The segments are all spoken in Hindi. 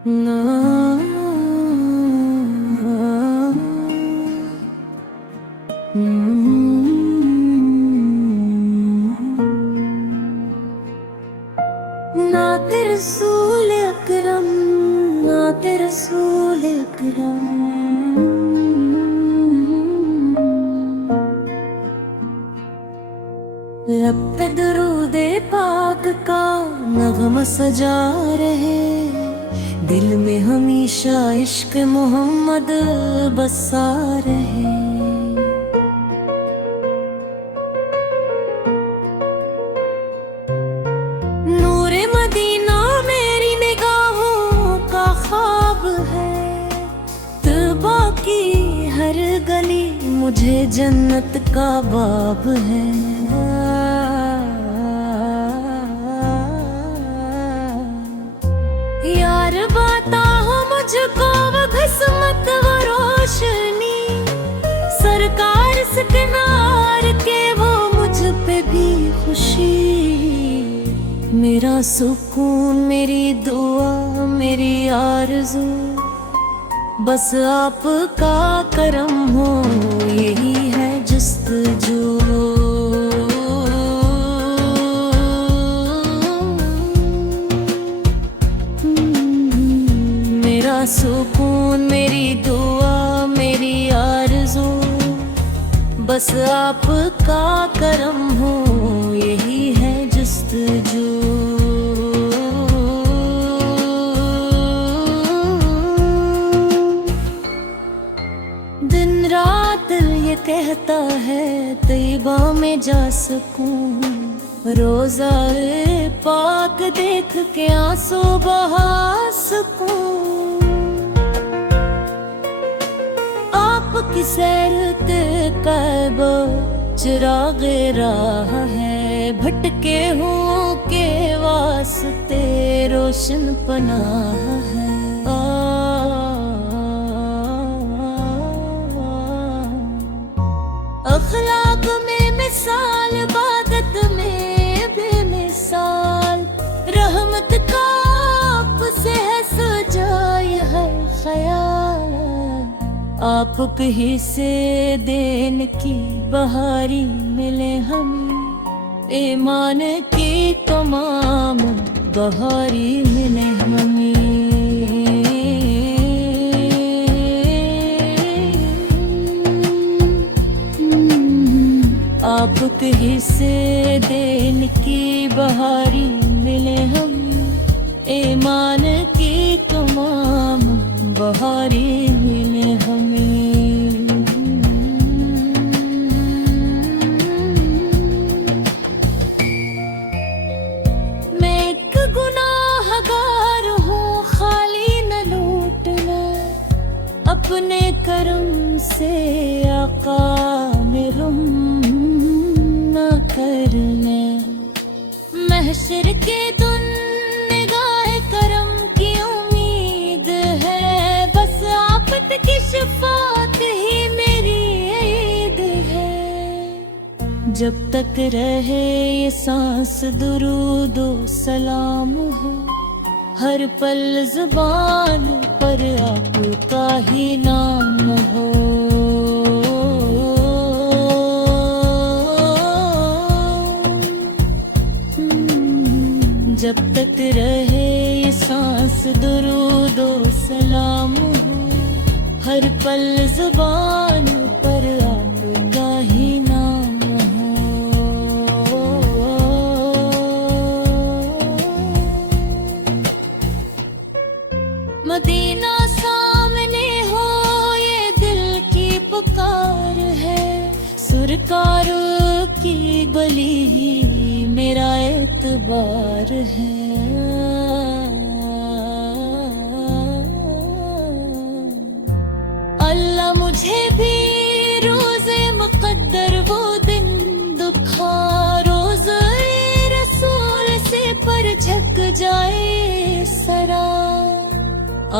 ना नाते रसूल अकरम, नाते रसूल अकरम, लब पे दुरूदे पाक का नग़मा सजा रहे, दिल में हमेशा इश्क मोहम्मद बसा रहे। नूरे मदीना मेरी निगाहों का ख्वाब है, तौबा की हर गली मुझे जन्नत का बाब है। यार बता हो मुझको वो किस्मत वो रोशनी, सरकार से किनार के वो मुझ पे भी खुशी। मेरा सुकून, मेरी दुआ, मेरी आरज़ू, बस आपका करम हो, यही है जुस्तजू। मेरा सुकून, मेरी दुआ, मेरी आरज़ू, बस आपका करम हो, यही है जुस्तजू। दिन रात ये कहता है तैबा में जा सकूं, रोज़ा पाक देख के आंसू बहा सकूं। आपकी सैरते कैबा चिरागे राह है, भटके हुओं के वास्ते रोशन पनाह है। अखलाक में मिसाल, इबादत में बेमिसाल, रहमत का आपसे है सजाए हर ख्याल। आपके ही से देन की बहारी मिले हमें, ईमान की तमाम बहारी मिले हमें। आपके ही से देन की बहारी मिले हमें, ईमान की तमाम बहारी मिले हमें। मैं एक गुनाहगार हूँ, खाली न लूटना, अपने करम से आका में रुम करने। महशर के दिन निगाह करम की उम्मीद है, बस आप की शफात ही मेरी ईद है। जब तक रहे ये सांस दुरूदो सलाम हो, हर पल ज़ुबान पर आपका ही नाम हो। जब तक रहे ये सांस दुरूदो सलाम हो, हर पल ज़ुबान पर आपका ही नाम हो। मदीना सामने हो ये दिल की पुकार है, सरकार की गली ही मेरा एतबार है। अल्लाह मुझे भी रोज़े मुक़द्दर वो दिन दुखा, रोज़े रसूल से पर झक जाए सरा।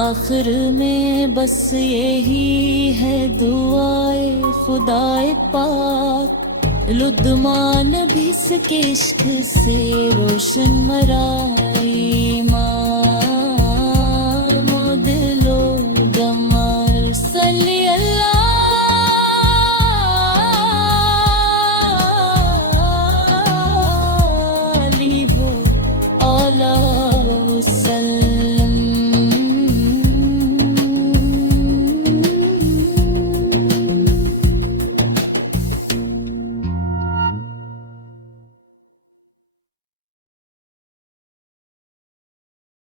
आखिर में बस यही है दुआए खुदाए पाक, लुद्मान भी इसके इश्क से रोशन मरा।